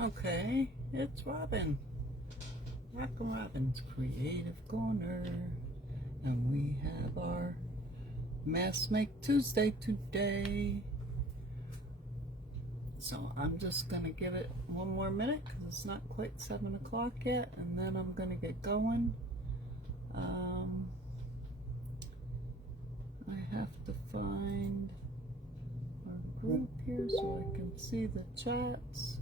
Okay, it's Robin. Rockin' Robin's Creative Corner. And we have our Mask Make Tuesday today. So I'm just going to give it one more minute because it's not quite 7 o'clock yet. And then I'm going to get going. I have to find our group here so I can see the chats.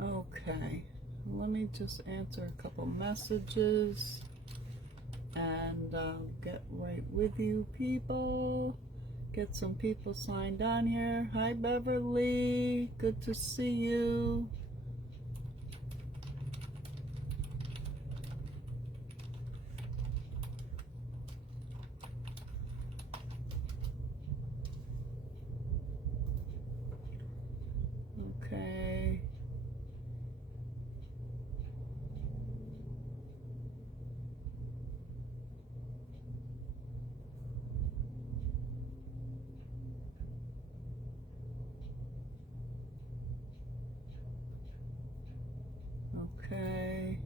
Okay, let me just answer a couple messages and I'll get right with you people. Get some people signed on here. Hi Beverly, good to see you. Okay. Okay,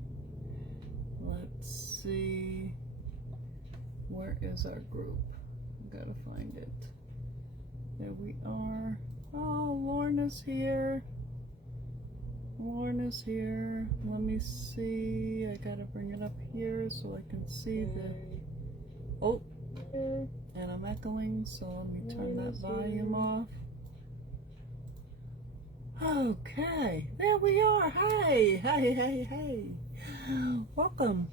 let's see, where is our group? Gotta find it. There we are. Oh, Lorna's here. Lorna's here. Let me see, I gotta bring it up here so I can see the, oh, and I'm echoing, so let me turn that volume off. Okay, there we are. Hi, hey. Welcome.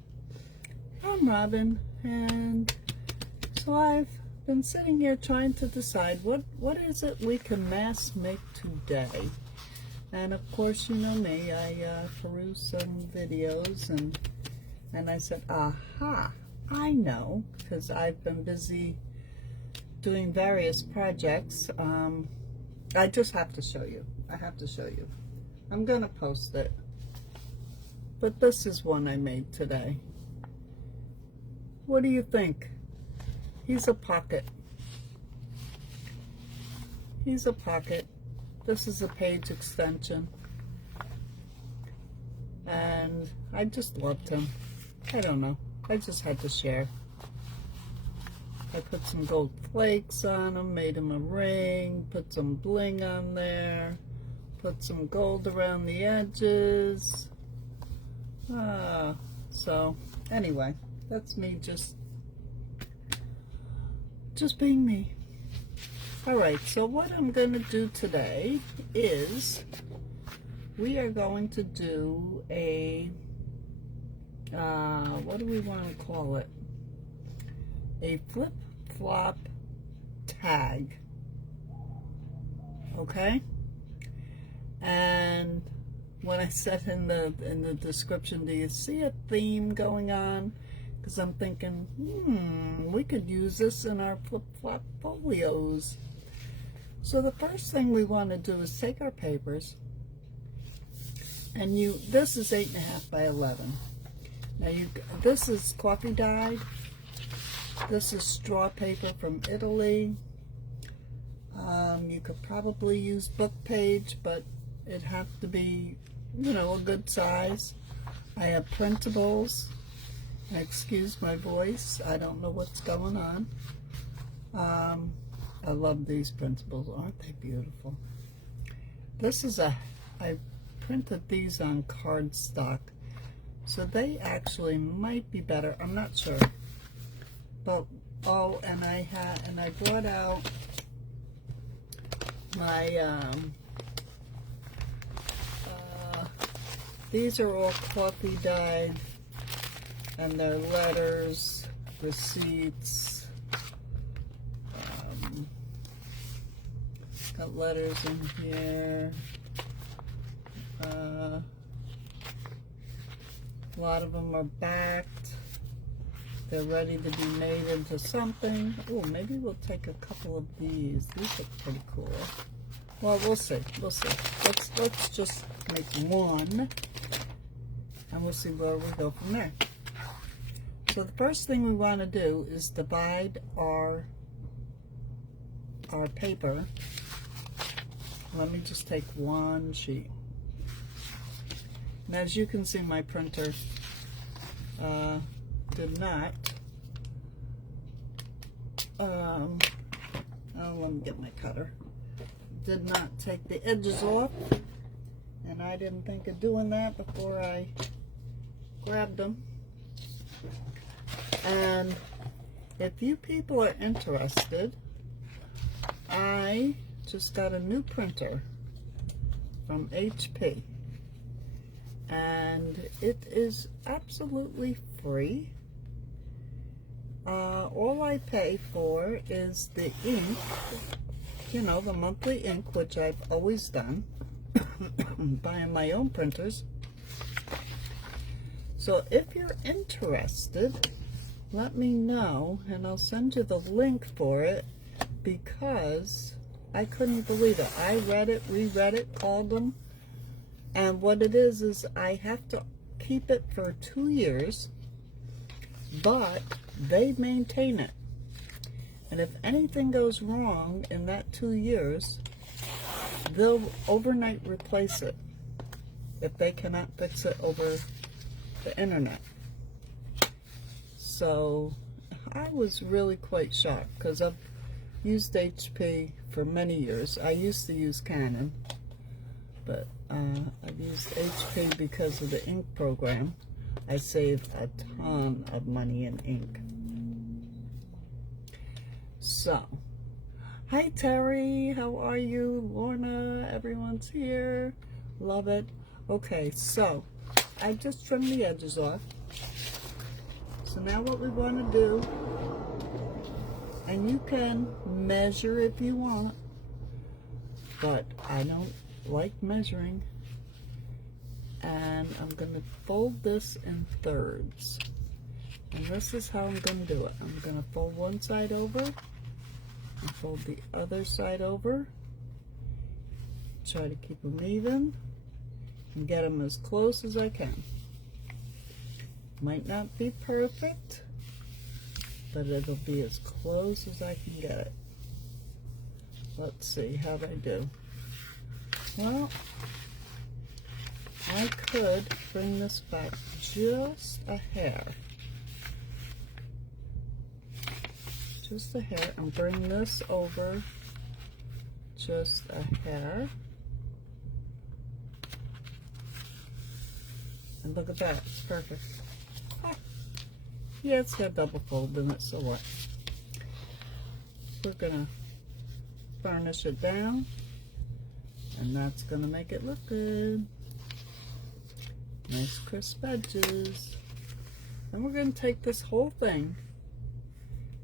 I'm Robin, and so I've been sitting here trying to decide what is it we can mask make today. And of course, you know me, I perused some videos and I said, aha, I know, because I've been busy doing various projects. I just have to show you. I have to show you. I'm gonna post it. But this is one I made today. What do you think? He's a pocket. He's a pocket. This is a page extension. And I just loved him. I don't know. I just had to share. I put some gold flakes on him, made him a ring, put some bling on there. Put some gold around the edges. So anyway, that's me just being me. Alright, so what I'm going to do today is we are going to do a, what do we want to call it? A flip-flop tag. Okay? And when I said in the description, do you see a theme going on? Because I'm thinking, we could use this in our flip-flop folios. So the first thing we want to do is take our papers, and this is 8.5 by 11. Now this is coffee dyed. This is straw paper from Italy. You could probably use book page, but it'd have to be, you know, a good size. I have printables. Excuse my voice. I don't know what's going on. I love these printables. Aren't they beautiful? This is I printed these on cardstock, so they actually might be better. I'm not sure. But and I brought out my these are all coffee dyed, and they're letters, receipts, got letters in here, A lot of them are backed. They're ready to be made into something. Oh, maybe we'll take a couple of these. These look pretty cool. Well, we'll see. We'll see. Let's just make one, and we'll see where we go from there. So the first thing we want to do is divide our paper. Let me just take one sheet. And as you can see, my printer did not. Oh, let me get my cutter. Did not take the edges off, and I didn't think of doing that before I grabbed them. And if you people are interested, I just got a new printer from HP, and it is absolutely free. All I pay for is the ink, you know, the monthly ink, which I've always done, buying my own printers. So if you're interested, let me know, and I'll send you the link for it, because I couldn't believe it. I read it, reread it, called them, and what it is I have to keep it for 2 years, but they maintain it. And if anything goes wrong in that 2 years, they'll overnight replace it if they cannot fix it over the internet. So I was really quite shocked, because I've used HP for many years. I used to use Canon, but I've used HP because of the ink program. I saved a ton of money in ink. So, hi Terry, how are you? Lorna, everyone's here. Love it. Okay, so I just trimmed the edges off. So now what we want to do, and you can measure if you want, but I don't like measuring. And I'm going to fold this in thirds. And this is how I'm going to do it. I'm going to fold one side over, and fold the other side over. Try to keep them even, and get them as close as I can. Might not be perfect, but it'll be as close as I can get it. Let's see, how'd I do? Well, I could bring this back just a hair. Just a hair, and bring this over just a hair. And look at that, it's perfect. Ah. Yeah, it's got double fold in it, so what? We're gonna varnish it down, and that's gonna make it look good. Nice crisp edges. And we're gonna take this whole thing,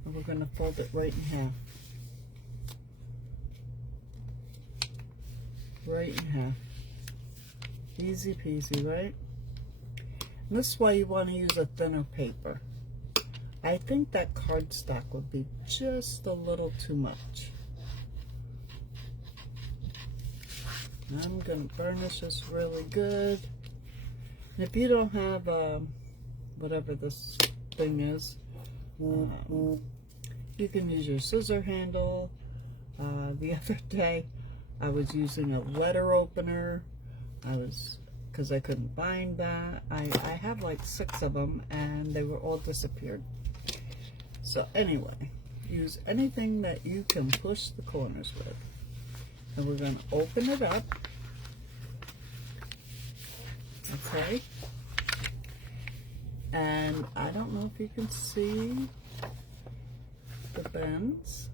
and we're going to fold it right in half. Right in half. Easy peasy, right? And this is why you want to use a thinner paper. I think that cardstock would be just a little too much. I'm going to burnish this really good. And if you don't have whatever this thing is, you can use your scissor handle. The other day I was using a letter opener. Because I couldn't find that. I have like 6 of them, and they were all disappeared. So anyway, use anything that you can push the corners with. And we're going to open it up. Okay. And I don't know if you can see the bends,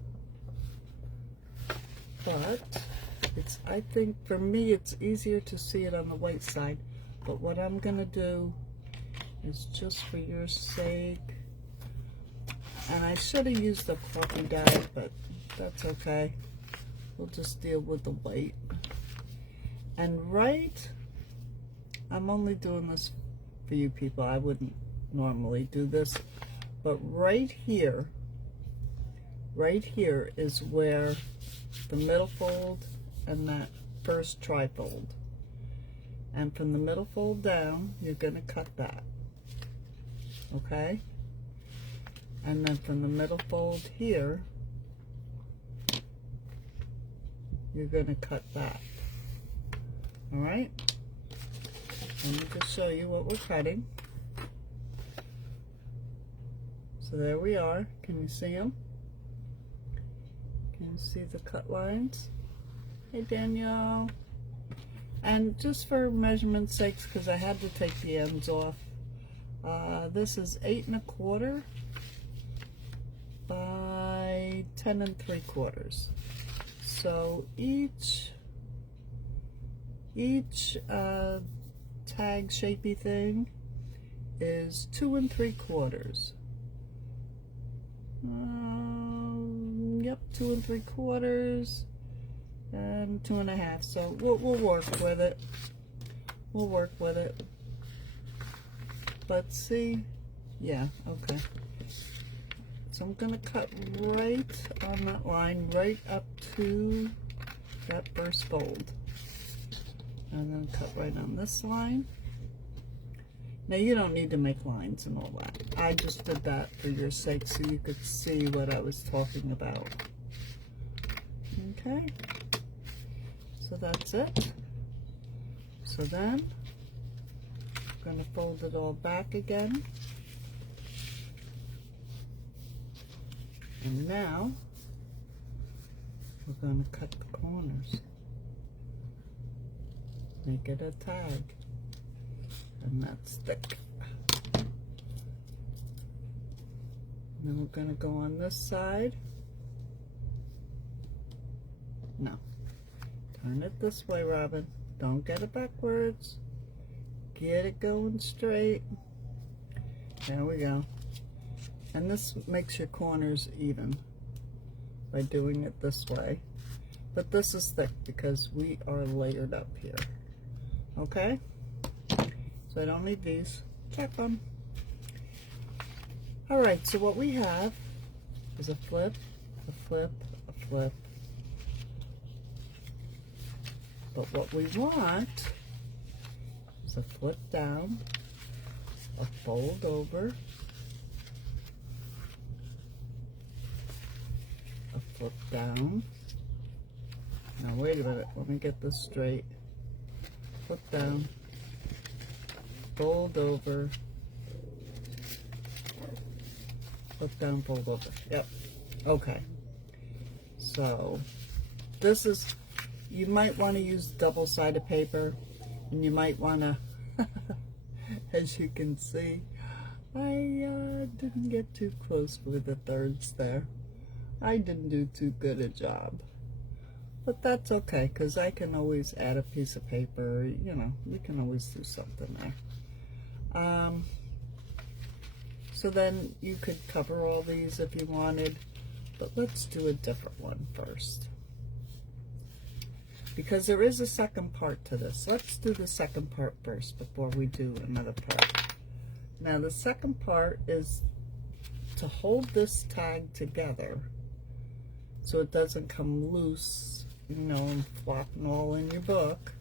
but I think for me it's easier to see it on the white side. But what I'm gonna do is, just for your sake, and I should have used the coffee dye, but that's okay. We'll just deal with the white. And I'm only doing this for you people. I wouldn't normally do this, but right here is where the middle fold and that first trifold, and from the middle fold down you're going to cut that, okay? And then from the middle fold here you're going to cut that. All right, let me just show you what we're cutting. So there we are. Can you see them? Can you see the cut lines? Hey Danielle. And just for measurement sakes, because I had to take the ends off, this is 8 1/4 by 10 3/4. So each tag shapey thing is 2 3/4. Yep, 2 3/4 and 2 1/2. So we'll work with it. We'll work with it. Let's see. Yeah, okay. So I'm gonna cut right on that line, right up to that first fold. And then cut right on this line. Now you don't need to make lines and all that. I just did that for your sake so you could see what I was talking about. Okay, so that's it. So then I'm going to fold it all back again. And now we're going to cut the corners. Make it a tag. And that's thick. And then we're going to go on this side. No. Turn it this way, Robin. Don't get it backwards. Get it going straight. There we go. And this makes your corners even by doing it this way. But this is thick because we are layered up here. Okay? So I don't need these. Check them. Alright, so what we have is a flip, a flip, a flip. But what we want is a flip down, a fold over, a flip down. Now wait a minute, let me get this straight. Flip down, fold over, flip down, fold over. Yep. Okay. So this is, you might want to use double-sided paper, and you might want to, as you can see, I didn't get too close with the thirds there. I didn't do too good a job. But that's okay, because I can always add a piece of paper, you know, we can always do something there. So then you could cover all these if you wanted, but let's do a different one first. Because there is a second part to this. Let's do the second part first before we do another part. Now the second part is to hold this tag together so it doesn't come loose, you know, and flopping all in your book.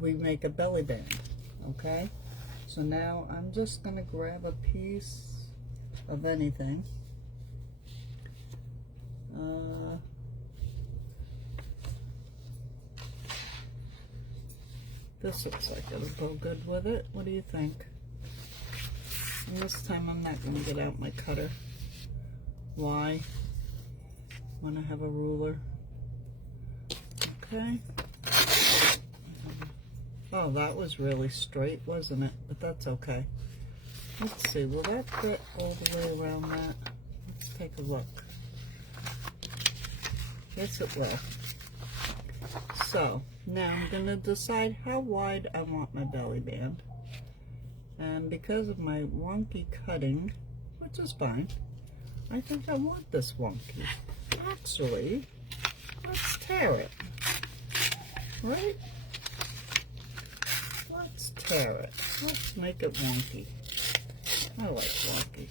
We make a belly band, okay? So now I'm just going to grab a piece of anything. This looks like it'll go good with it. What do you think? And this time I'm not going to get out my cutter. Why? I want to have a ruler. Okay. Oh, that was really straight, wasn't it? But that's okay. Let's see, will that fit all the way around that? Let's take a look. Yes, it will. So, now I'm going to decide how wide I want my belly band. And because of my wonky cutting, which is fine, I think I want this wonky. Actually, let's tear it. Right? Let's carrot. Let's make it wonky. I like wonky.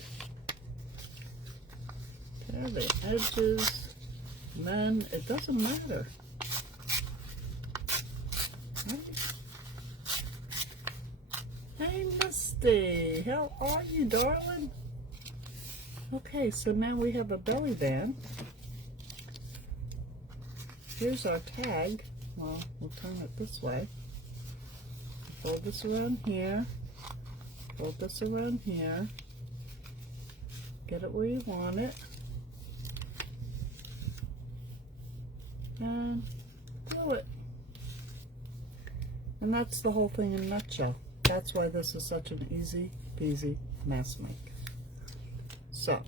There are the edges. And then it doesn't matter. Right? Hey, Misty. How are you, darling? Okay, so now we have a belly band. Here's our tag. Well, we'll turn it this way. Fold this around here. Fold this around here. Get it where you want it. And glue it. And that's the whole thing in a nutshell. That's why this is such an easy peasy mask make. So,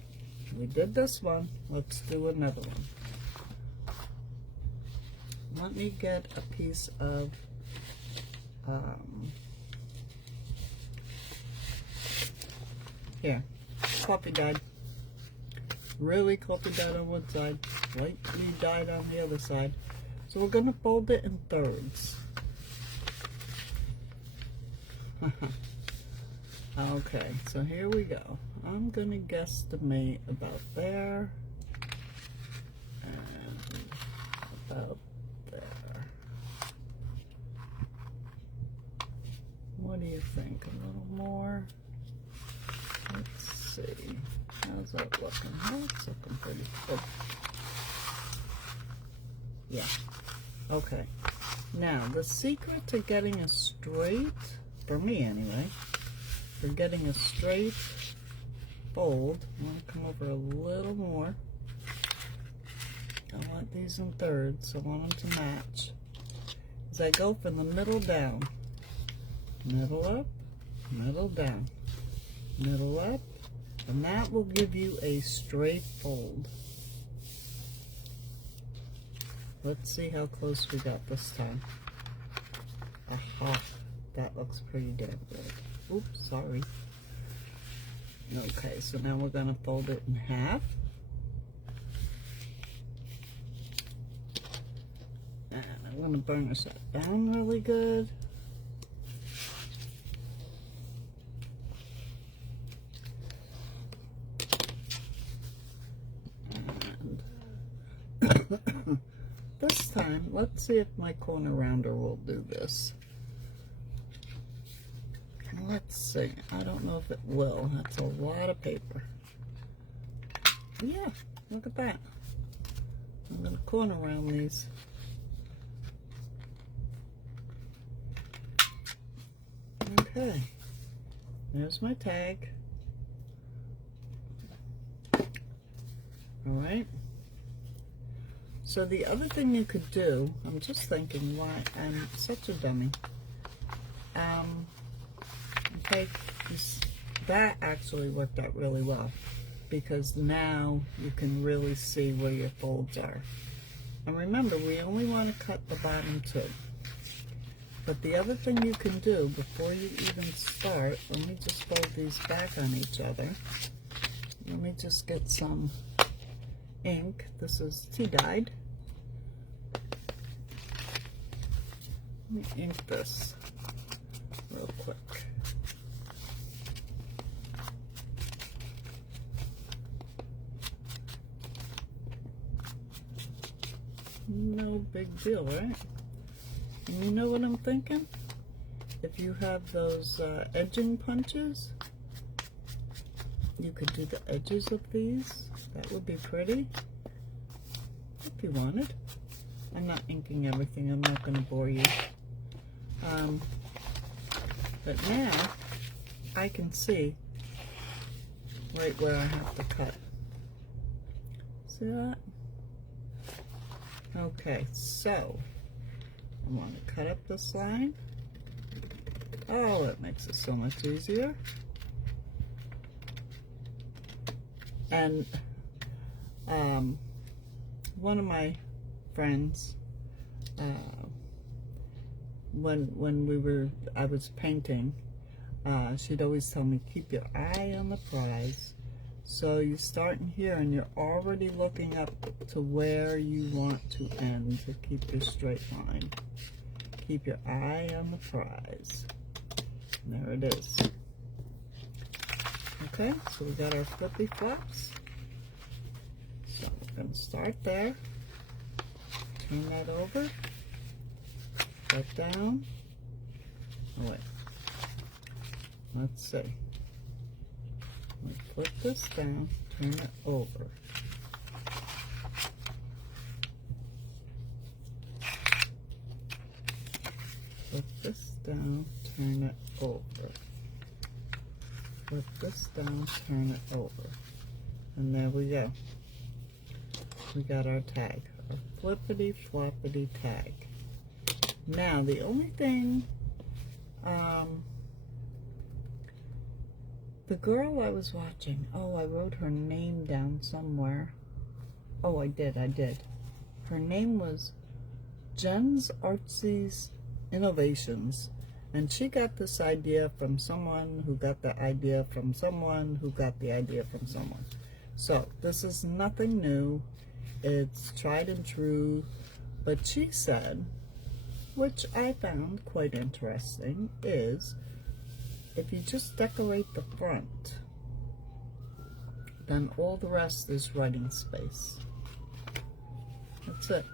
we did this one. Let's do another one. Let me get a piece of here, coffee dyed. Really coffee dyed on one side, lightly dyed on the other side. So we're going to fold it in thirds. Okay, so here we go. I'm going to guesstimate about there and about there. What do you think? A little more? Let's see. How's that looking? That's looking pretty good. Yeah. Okay. Now, the secret to getting a straight, for me anyway, for getting a straight fold, I want to come over a little more. I want these in thirds, so I want them to match. As I go from the middle down, middle up, middle down, middle up, and that will give you a straight fold. Let's see how close we got this time. Aha, that looks pretty damn good. Oops, sorry. Okay, so now we're going to fold it in half. And I'm going to burnish that down really good. And this time, let's see if my corner rounder will do this. Let's see. I don't know if it will. That's a lot of paper. Yeah, look at that. I'm going to corner round these. Okay. There's my tag. Alright. So the other thing you could do, I'm just thinking why I'm such a dummy. Okay, that actually worked out really well because now you can really see where your folds are. And remember, we only want to cut the bottom two. But the other thing you can do before you even start, let me just fold these back on each other. Let me just get some ink. This is tea dyed. Let me ink this real quick. No big deal, right? And you know what I'm thinking? If you have those edging punches, you could do the edges of these. That would be pretty, if you wanted. I'm not inking everything. I'm not going to bore you. But now, I can see right where I have to cut. See that? Okay, so I want to cut up this line. Oh, that makes it so much easier. And one of my friends, when I was painting, she'd always tell me, keep your eye on the prize. So you start in here and you're already looking up to where you want to end to keep your straight line. Keep your eye on the prize. And there it is. Okay, so we got our flippy flops. So we're going to start there. Turn that over. That down. Oh wait. Let's see. We flip this down, turn it over. Flip this down, turn it over. Flip this down, turn it over. And there we go. We got our tag. Our flippity floppity tag. Now the only thing, the girl I was watching, oh, I wrote her name down somewhere. Oh, I did. Her name was Jen's Artsy's Innovations. And she got this idea from someone who got the idea from someone who got the idea from someone. So this is nothing new. It's tried and true. But she said, which I found quite interesting, is if you just decorate the front, then all the rest is writing space. That's it.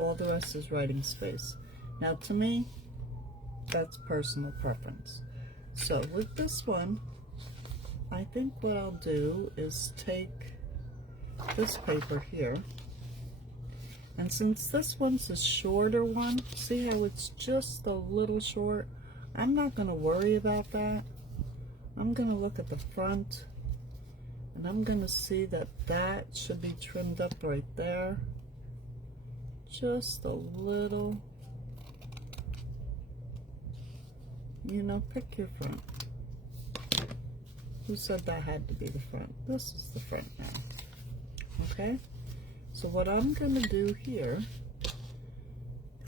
All the rest is writing space. Now to me, that's personal preference. So with this one, I think what I'll do is take this paper here, and since this one's a shorter one, see how it's just a little short? I'm not going to worry about that. I'm going to look at the front, and I'm going to see that that should be trimmed up right there. Just a little. You know, pick your front. Who said that had to be the front? This is the front now. Okay? So what I'm going to do here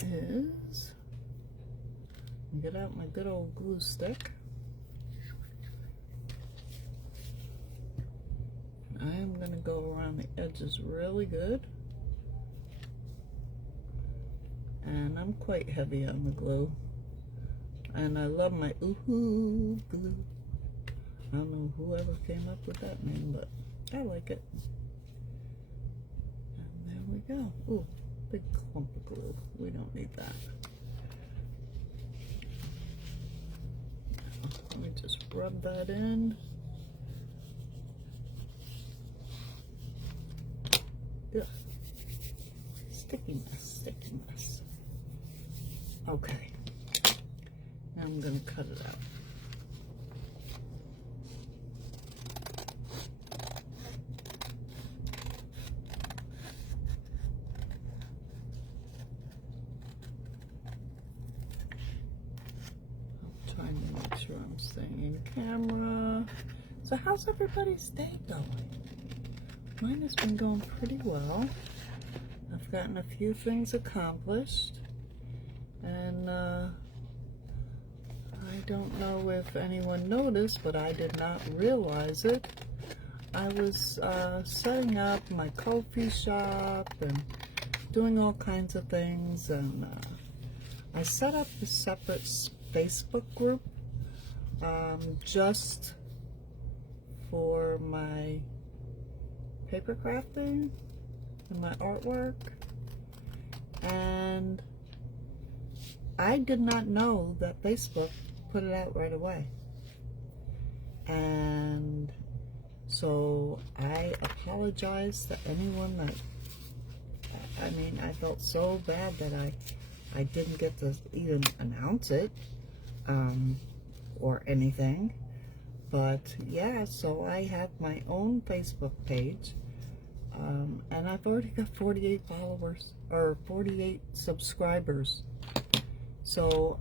is get out my good old glue stick. I am going to go around the edges really good. And I'm quite heavy on the glue. And I love my ooh glue. I don't know whoever came up with that name, but I like it. And there we go. Ooh, big clump of glue. We don't need that. Let me just rub that in. Ugh. Sticky mess, sticky mess. Okay. Now I'm going to cut it out. I'm trying to make sure I'm staying in camera. So how's everybody's day going? Mine has been going pretty well. I've gotten a few things accomplished. And I don't know if anyone noticed, but I did not realize it. I was setting up my coffee shop and doing all kinds of things, and I set up a separate Facebook group just for my paper crafting and my artwork, and I did not know that Facebook put it out right away. And so I apologize to anyone that, I mean, I felt so bad that I didn't get to even announce it or anything. But yeah, so I have my own Facebook page, and I've already got 48 followers, or 48 subscribers. So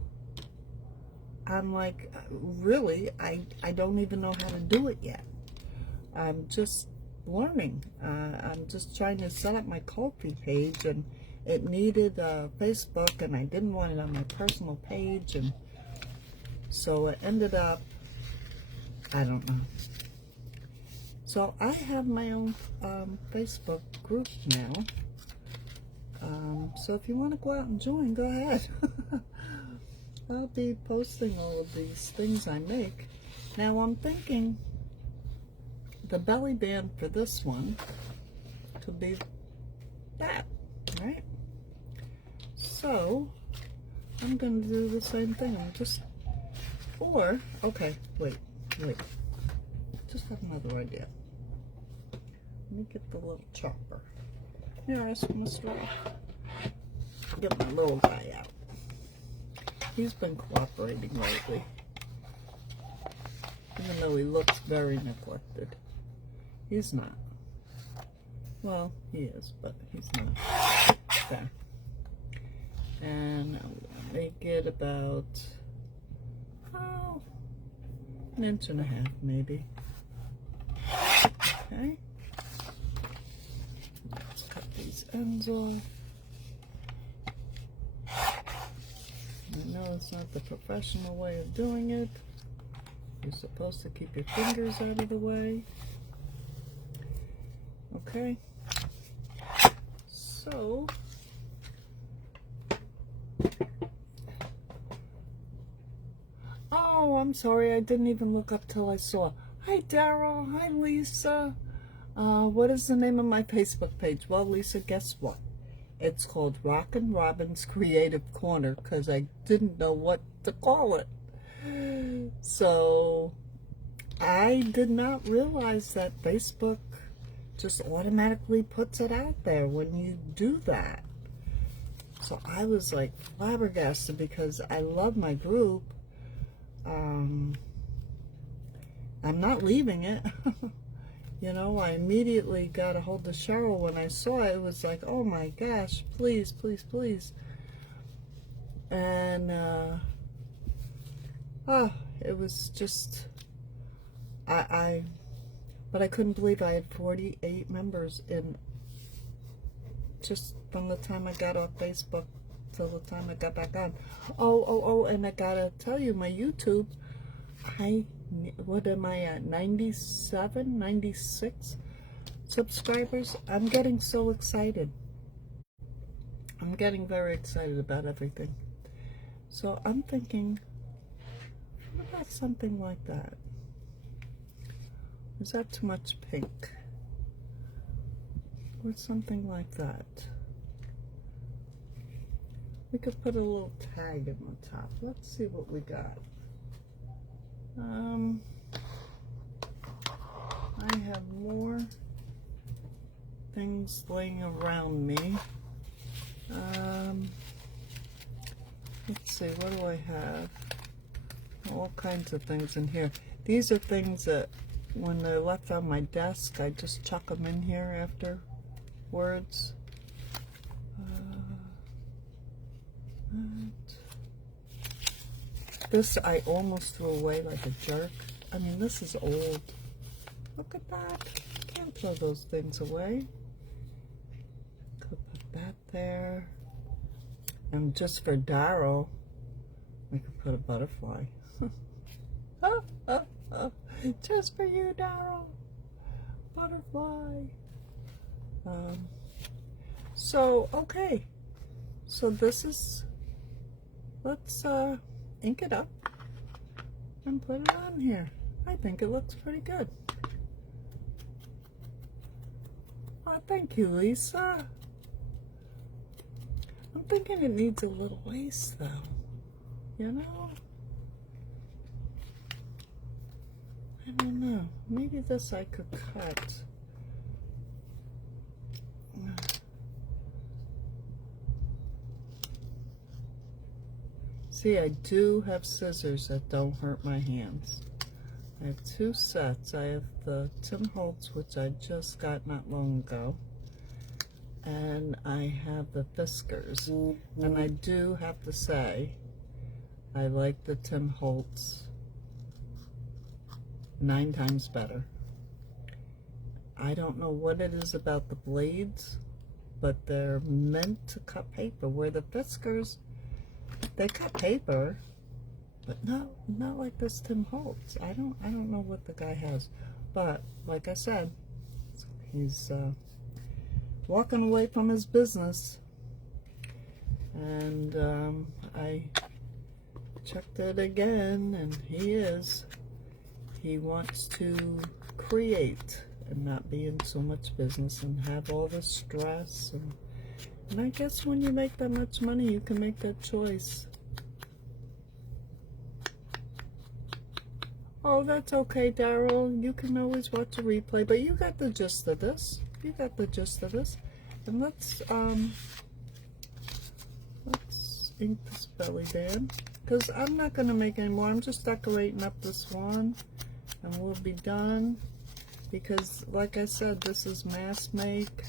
I'm like, really, I don't even know how to do it yet. I'm just learning. I'm just trying to set up my Ko-fi page, and it needed Facebook, and I didn't want it on my personal page, and so it ended up, I don't know. So I have my own Facebook group now. So if you want to go out and join, go ahead. I'll be posting all of these things I make. Now I'm thinking the belly band for this one could be that, right? So I'm going to do the same thing. Okay, wait. Just have another idea. Let me get the little chopper. Yes, Mr. Get my little guy out. He's been cooperating lately, even though he looks very neglected. He's not. Well, he is, but he's not. There. And I'm gonna make it about, an inch and a half, maybe. Okay. Let's cut these ends off. I know it's not the professional way of doing it. You're supposed to keep your fingers out of the way. Okay. So, oh, I'm sorry. I didn't even look up till I saw. Hi, Daryl. Hi, Lisa. What is the name of my Facebook page? Well, Lisa, guess what? It's called Rockin' Robin's Creative Corner because I didn't know what to call it. So I did not realize that Facebook just automatically puts it out there when you do that. So I was like flabbergasted because I love my group. I'm not leaving it. You know, I immediately got a hold of Cheryl when I saw it. It was like, oh my gosh, please, please, please. And, it was just, but I couldn't believe I had 48 members in just from the time I got off Facebook till the time I got back on. Oh, and I gotta tell you, my YouTube, what am I at, 97, 96 subscribers? I'm getting so excited. I'm getting very excited about everything. So I'm thinking, what about something like that? Is that too much pink? Or something like that. We could put a little tag in the top. Let's see what we got. I have more things laying around me. Let's see, what do I have? All kinds of things in here. These are things that when they're left on my desk, I just chuck them in here afterwards. This I almost threw away like a jerk. I mean, this is old. Look at that. Can't throw those things away. Could put that there. And just for Daryl, we could put a butterfly. Just for you, Daryl. Butterfly. So, okay. So this is, let's ink it up and put it on here. I think it looks pretty good. Oh, thank you, Lisa. I'm thinking it needs a little lace though, you know? I don't know. Maybe this I could cut. See, I do have scissors that don't hurt my hands. I have two sets. I have the Tim Holtz, which I just got not long ago. And I have the Fiskars. And I do have to say, I like the Tim Holtz 9 times better. I don't know what it is about the blades, but they're meant to cut paper, where the Fiskars, they cut paper, but not like this Tim Holtz. I don't know what the guy has, but like I said, he's walking away from his business, and I checked it again, and he wants to create and not be in so much business and have all the stress, and I guess when you make that much money you can make that choice. Oh, that's okay, Daryl. You can always watch a replay, but you got the gist of this. You got the gist of this. And let's ink this belly band, because I'm not going to make any more. I'm just decorating up this one, and we'll be done. Because, like I said, this is mass make.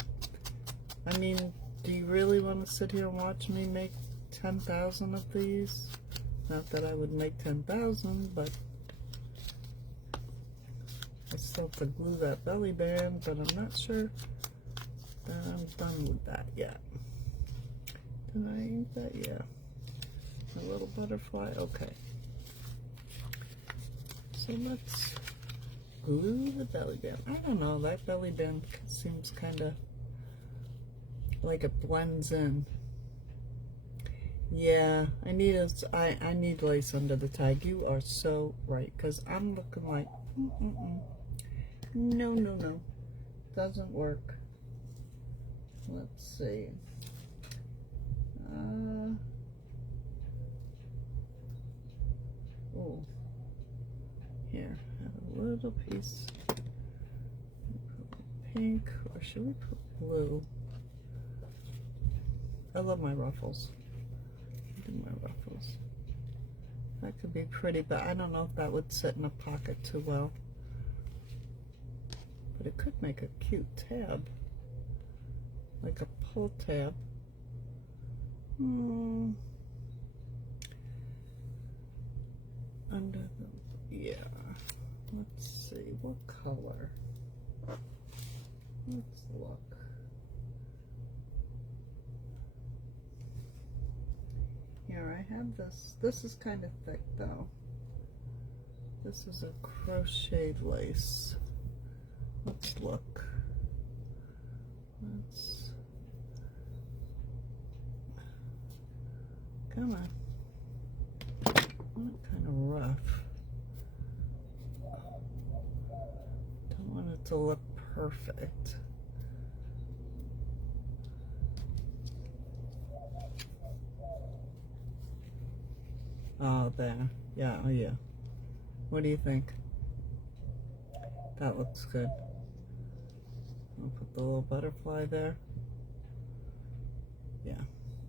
I mean, do you really want to sit here and watch me make 10,000 of these? Not that I would make 10,000, but I still have to glue that belly band, but I'm not sure that I'm done with that yet. Did I ink that? Yeah. A little butterfly? Okay. So let's glue the belly band. I don't know, that belly band seems kind of like it blends in. Yeah, I need lace under the tag. You are so right, because I'm looking like no, doesn't work. Let's see. Oh, here, have a little piece. Pink, or should we put blue? I love my ruffles. I do my ruffles. That could be pretty, but I don't know if that would sit in a pocket too well. But it could make a cute tab, like a pull tab. Under the, yeah. Let's see, what color? Let's look. Here, I have this. This is kind of thick though. This is a crocheted lace. Let's look. Let's, come on. Not kind of rough. Don't want it to look perfect. Oh, there. Yeah, oh yeah. What do you think? That looks good. I'll put the little butterfly there. Yeah.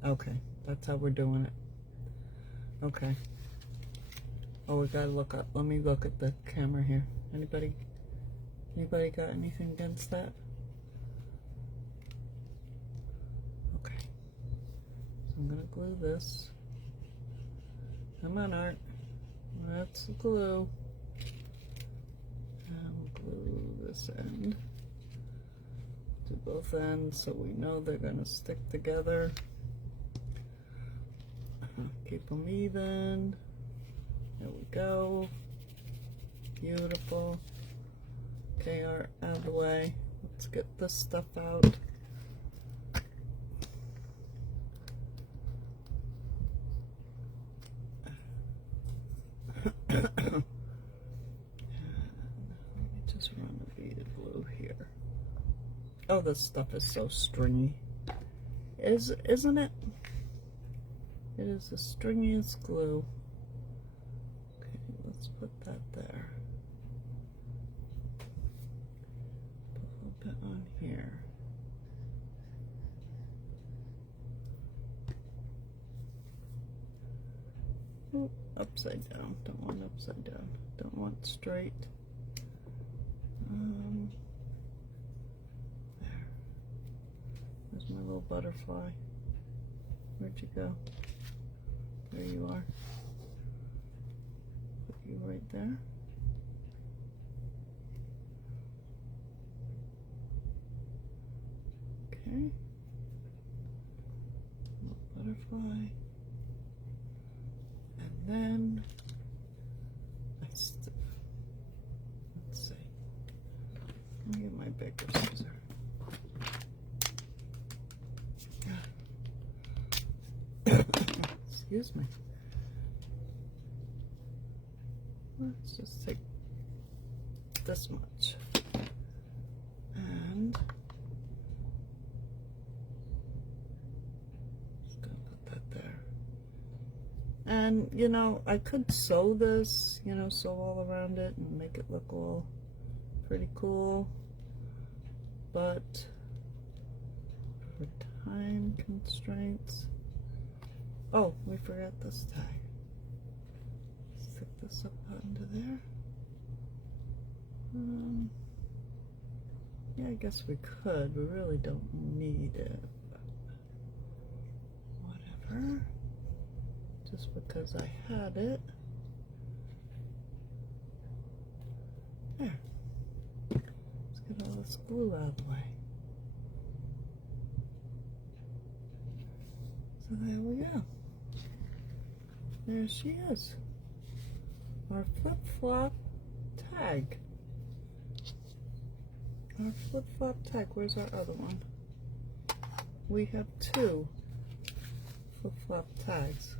Okay. That's how we're doing it. Okay. Oh, we gotta look up. Let me look at the camera here. Anybody got anything against that? Okay. So I'm gonna glue this. Come on, Art. Let's glue. And we'll glue this end. Do both ends so we know they're gonna stick together. Keep them even. There we go. Beautiful. Okay, Art, out of the way. Let's get this stuff out. Let me just run a bead of glue here. Oh, this stuff is so stringy. Isn't it? It is the stringiest glue. Okay, let's put that there. Put a little bit on here. Oh, upside down. Don't want upside down. Don't want straight. There. There's my little butterfly. Where'd you go? There you are. Put you right there. Okay. Little butterfly. And then let's see. Let me get my bigger scissor. Excuse me. Let's just take this much. And just gonna put that there. And you know, I could sew this, you know, sew all around it and make it look all pretty cool, but for time constraints, oh, we forgot this tie. Stick this up into there. Yeah, I guess we could. We really don't need it. Whatever. Just because I had it. There. Let's get all this glue out of the way. So there we go. There she is. Our flip-flop tag. Our flip-flop tag. Where's our other one? We have two flip-flop tags.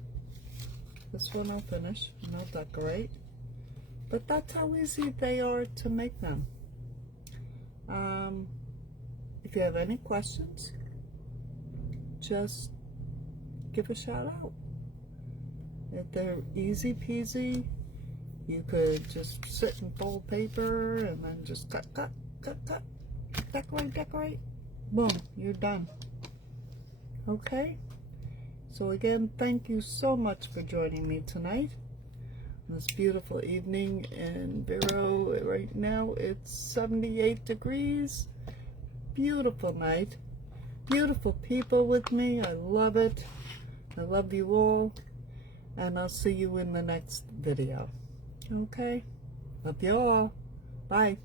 This one I'll finish and I'll decorate. But that's how easy they are to make them. If you have any questions, just give a shout out. If they're easy peasy, you could just sit and fold paper and then just cut, decorate, boom, you're done. Okay? So again, thank you so much for joining me tonight on this beautiful evening in Vero. Right now it's 78 degrees. Beautiful night. Beautiful people with me. I love it. I love you all. And I'll see you in the next video. Okay? Love you all. Bye.